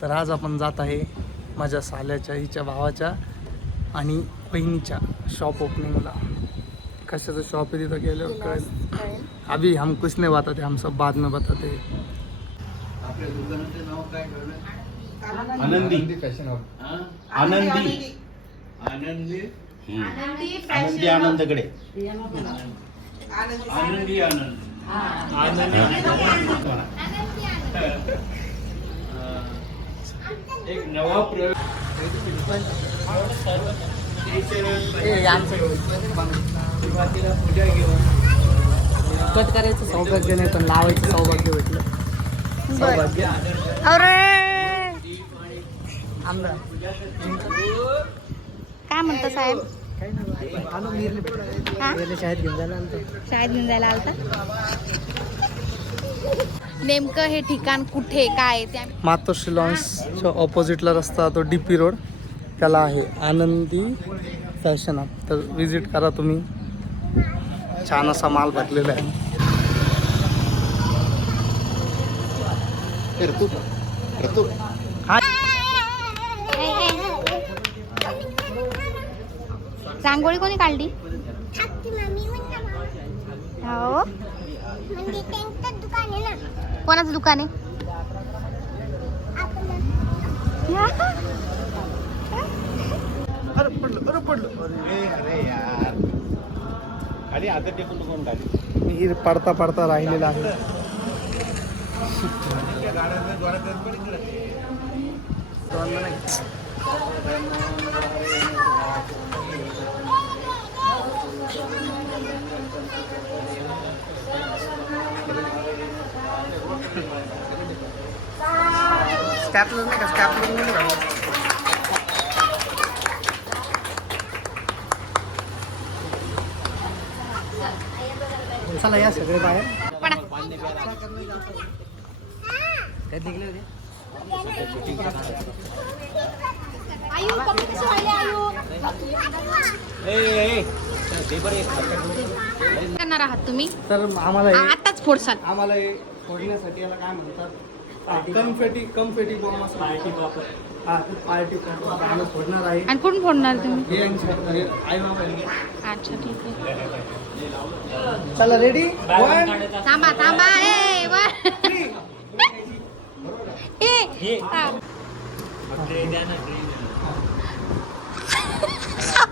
तर आज आपण जात आहे माझ्या साल्याच्या हिच्या भावाच्या आणि बहिणीच्या शॉप ओपनिंगला. कशाचं शॉप आहे तिथं गेल्यावर कळेल. अभी हम कुछ नहीं बताते, हम सब बाद में बताते. आपल्या दुकानाचं नाव काय ठेवलं? आनंदी फॅशन हाऊस. आनंदी आनंदी आनंदी आनंदकडे आनंदी आनंद एक नवा प्रयोग. सुरुवातीला पूजा घेऊन कट करायचं सौभाग्य नाही पण लावायचं सौभाग्य भेटलं. सौभाग्य आमरा काय म्हणता साहेब? आलो मीरले हा? शाळेत घेऊन जायला आलतो. शाळेत घेऊन जायला आलता. नेमकं हे ठिकाण कुठे काय ते मातोश्री लॉन्सच्या ऑपोजिटला रस्ता तो DP रोड, त्याला आहे आनंदी फॅशन हब. तर विजिट करा तुम्ही. छान असा माल भरलेला आहे. हा रांगोळी कोणी काढली? हो, कोणाचं दुकान आहे? अरे पडलं अरे यार खाली हातात टेकून कोण खाली मी पडता राहिलेला आहे. स्टॅपलर नाही का? स्टॅपलर नाही का? चला या सगळे बाहेर. काय निघले होते? करणार आहात तुम्ही? तर आम्हाला आताच फोडसाल. आम्हाला हे फोडण्यासाठी याला काय म्हणतात? कन्फेटी बॉम्ब असं पार्टी पॉपर. हा पार्टी पॉपर आम्ही फोडणार आहे. आणि कुठून फोडणार तुम्ही? हे आई बाबा. अच्छा ठीक आहे. चला रेडी. थांबा थांबा.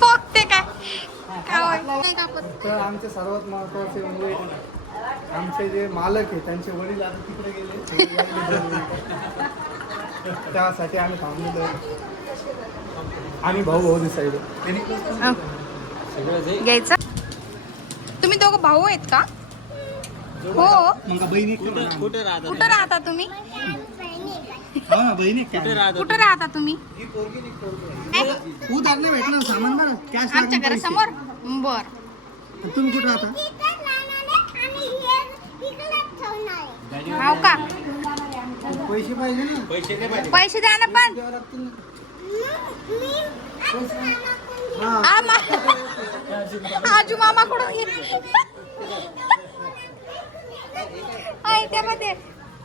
फोडते काय? तर आमचे सर्वात महत्वाचे म्हणजे आमचे जे मालक आहे त्यांचे वडील आता तिकडे गेले. त्यासाठी आम्ही थांबलेलो आहे. आणि भाऊ दिसायला घ्यायचं. तुम्ही दोघं भाऊ आहेत का? हो. बहिणी कुठे राहतात कुठं राहता तुम्ही? बहिणी कुठं राहता तुम्ही? उधार नाही भेटणार सामान बरं कॅश. आमच्या घरासमोर. बर. तुम्ही कुठे राहता? हो का? पैसे पाहिजे ना. पैसे नाही पाहिजे पैसे द्या ना पण. आजू मामा कडून त्यामध्ये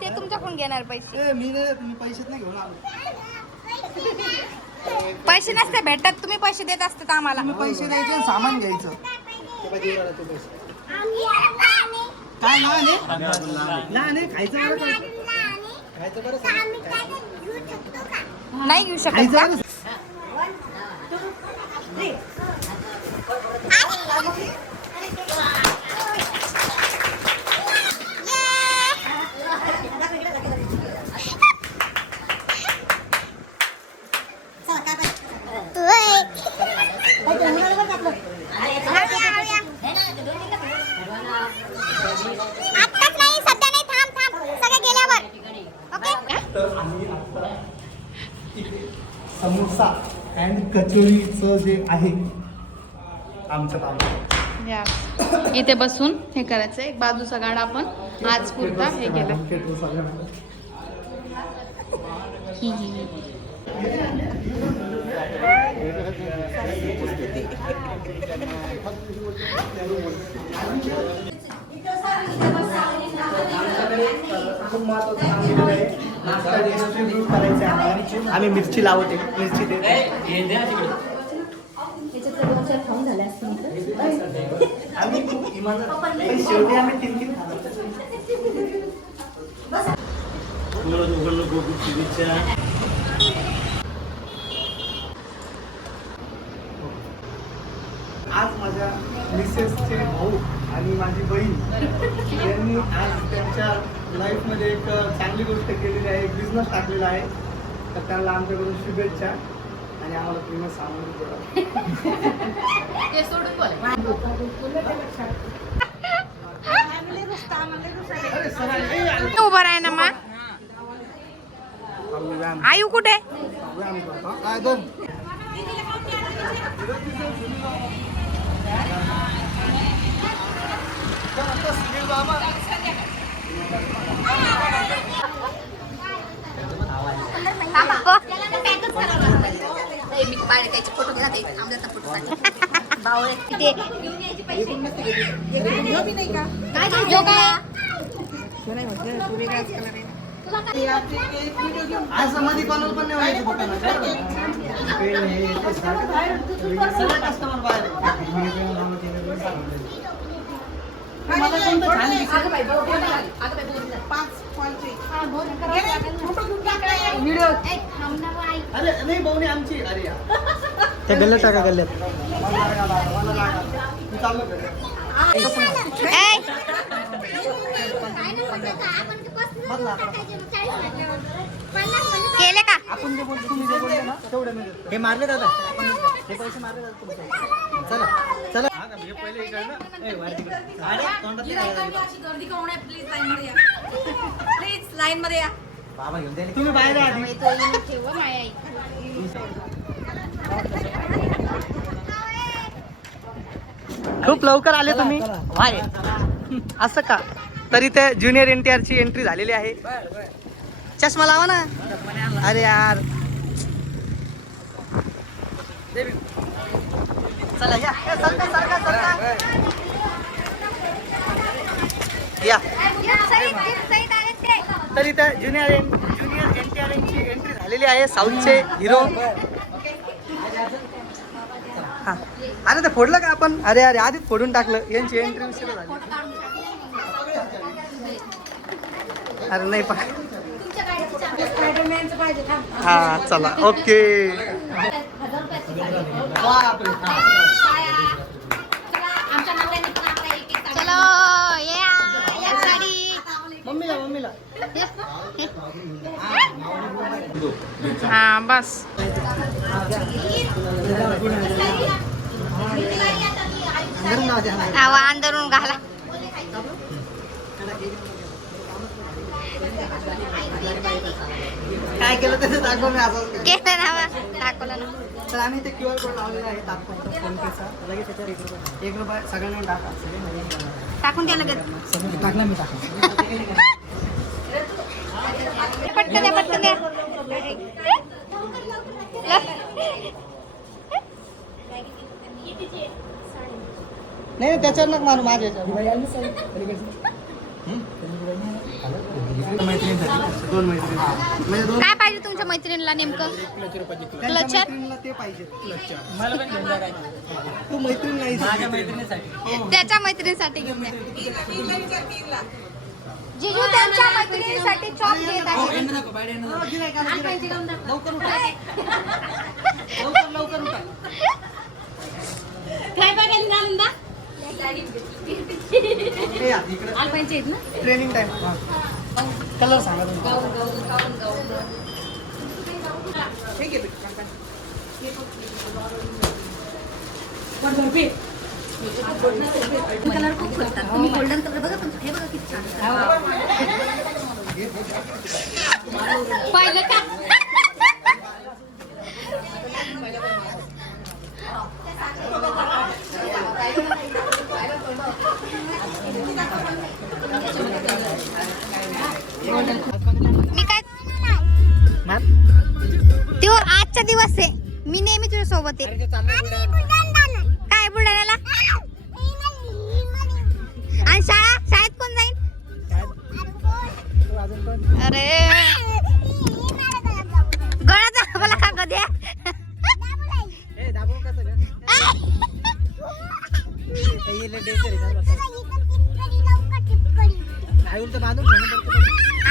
ते तुमच्याकडून घेणार पैसे. मी नाही, तुम्ही पैसेच नाही घेऊन आलो. पैसे नसते भेटत, तुम्ही पैसे देत असतात आम्हाला. पैसे द्यायचे आणि सामान घ्यायचं. काय लहान आहे खायचं बरं का? खायचं बरं नाही घेऊ शकत खायचं का? बरं. तर आम्ही आता समोसा अँड कचोरीचं जे आहे आमच्या ताब्यात. या. इथे बसून हे करायचं. एक बाजूचा गाडा आपण आज पुरता हे केला. खूप महत्त्वाचं काम केलेलं आहे. नाश्ता डिस्ट्रीब्यूट करायचं आहे आम्हाला. आम्ही मिरची लावते, मिरची देते. आम्ही खूप इमानदार, पण शेवटी आम्ही 3-3 खाणार. आज माझ्या मिसेसचे भाऊ आणि माझी बहीण यांनी आज त्यांच्या लाईफमध्ये एक चांगली गोष्ट केलेली आहे, एक बिझनेस टाकलेला आहे. तर त्यांना आमच्याकडून शुभेच्छा आणि आम्हाला पूर्ण सामान उभं राह ना मग. आयु कुठे? आज मध्ये कोणाला पण नाही व्हायचं दुकानात. सगळे कस्टमर बाहेर. मला कोणतं छान दिसलं? अरे नाही भाऊनी आमची. अरे यार त्या गल्ल्यात टाका, गल्ल्यात. चालू कर. केले का? आपण जे बोलतो, तुम्ही जे बोलले ना तेवढं मी देतो. हे मारले दादा, हे पैसे मारले दादा तुमचे. चला चला. हे पहिले इकडे ना. ए वार तिकडे. अरे तोंडात प्लीज लाईन मध्ये या. बाबा घेऊन द्या. तुम्ही बाहेर या आधी. खूप लवकर आले तुम्ही. वाय असं का? तरी ते ज्युनियर NTR ची एंट्री झालेली आहे. चष्मा लावा ना. अरे यार चला या. सरका सरका सरका या. तरी त्या ज्युनियर NTR ची एंट्री झालेली आहे. साऊथचे हिरो. हा अरे ते फोडलं का आपण? अरे अरे आधीच फोडून टाकलं. यांची एंट्री उशीर झाली. अरे नाही पण हा चला ओके. चलो या साडी. मम्मीला हा बस. अंदरून घाला. काय केलं त्याचं दाखव. मी असं केलं ना बा. दाखवलं ना. तर आम्ही ते QR कोड लावलेला आहे तात्पुरता फोनपेचा. लगेच त्याच्यावर ₹1 सगळ्यांना टाका. टाकून द्या लगेच. टाकला मी टाकला. पटकन द्या पटकन द्या. नाही त्याच्यावर नका मारू माझ्या याच्यावर. दोन मैत्रिणी म्हणजे दोन. काय पाहिजे तुमच्या मैत्रिणीला नेमकं? क्लचर ते पाहिजे. तू मैत्रीण नाही. माझ्या मैत्रिणीसाठी. त्याच्या मैत्रिणीसाठी घेऊन द्या. जिजू त्यांच्या मैत्रिणीसाठी चॉप घेत आहे. लवकर उठा. लवकर उठा. काय बघायला नालंदा? Training time. कलर सांगा तुम्ही. कलर खूप खोलतात. तुम्ही गोल्डन कलर बघा पण हे बघा किती छान. पाहिलं का? मी काय तो आजचा दिवस आहे. मी नेहमी तुझ्या सोबत आहे. काय बुलढाण्याला? आणि शाळेत कोण जाईल? अरे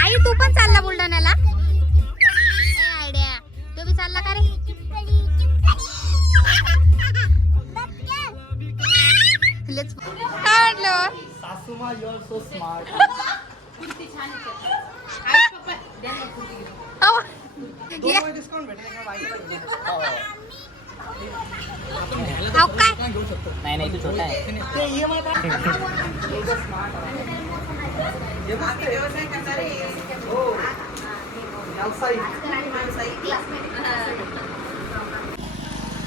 आई तू पण चालला बुलढाण्याला? आयडिया तो बी चालला का रे? Let's- काय म्हटलं? सासूमा यू आर सो स्मार्ट. अहो, डिस्काउंट भेटेल का बायकोला? अहो, काय नाही नाही तू छोटा आहे. ते EMI का? एवढं smart आहे. हे मस्त आहे. हो. व्यावसायिक.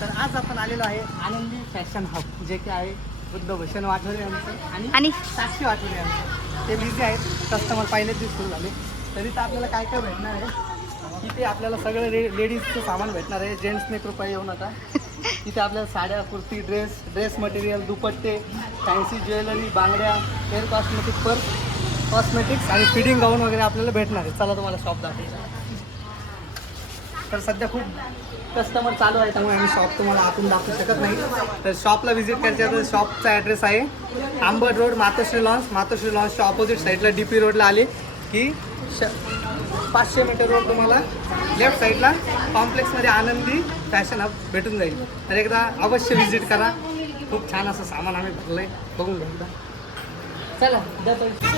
तर आज आपण आलेलो आहे आनंदी फॅशन हब, जे की आहे बुद्धभूषण वाठोरे यांचं आणि साक्षी वाठोरे यांचं. ते बिझी आहेत, कस्टमर पहिलेच दिवस सुरू झाले. तरी तर आपल्याला काय काय भेटणार आहे इथे, आपल्याला सगळं लेडीजचं सामान भेटणार आहे. जेंट्सने कृपया येऊ नका. इथे आपल्याला साड्या, कुर्ती, ड्रेस मटेरियल, दुपट्टे, फॅन्सी ज्वेलरी, बांगड्या, हेअर कॉस्मेटिक, पर्स कॉस्मेटिक्स आणि फिडिंग गाऊन वगैरे आपल्याला भेटणार आहे. चला तुम्हाला शॉप दाखवायचं. तर सध्या खूप कस्टमर चालू आहे, त्यामुळे आम्ही शॉप तुम्हाला आतून दाखवू शकत नाही. तर शॉपला व्हिजिट करायचं आहे तर शॉपचा ॲड्रेस आहे आंबट रोड, मातोश्री लॉन्सच्या ऑपोजिट साईडला DP रोडला आले की 500 मीटर रोड तुम्हाला लेफ्ट साईडला कॉम्प्लेक्समध्ये आनंदी फॅशन हब भेटून जाईल. तर एकदा अवश्य व्हिजिट करा. खूप छान असं सामान आम्ही भरलं आहे, बघून घ्या एकदा. चला द्या पैसे.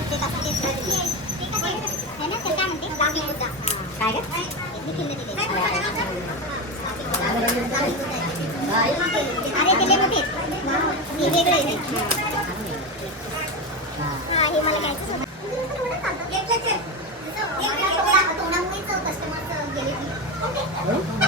कस्टमर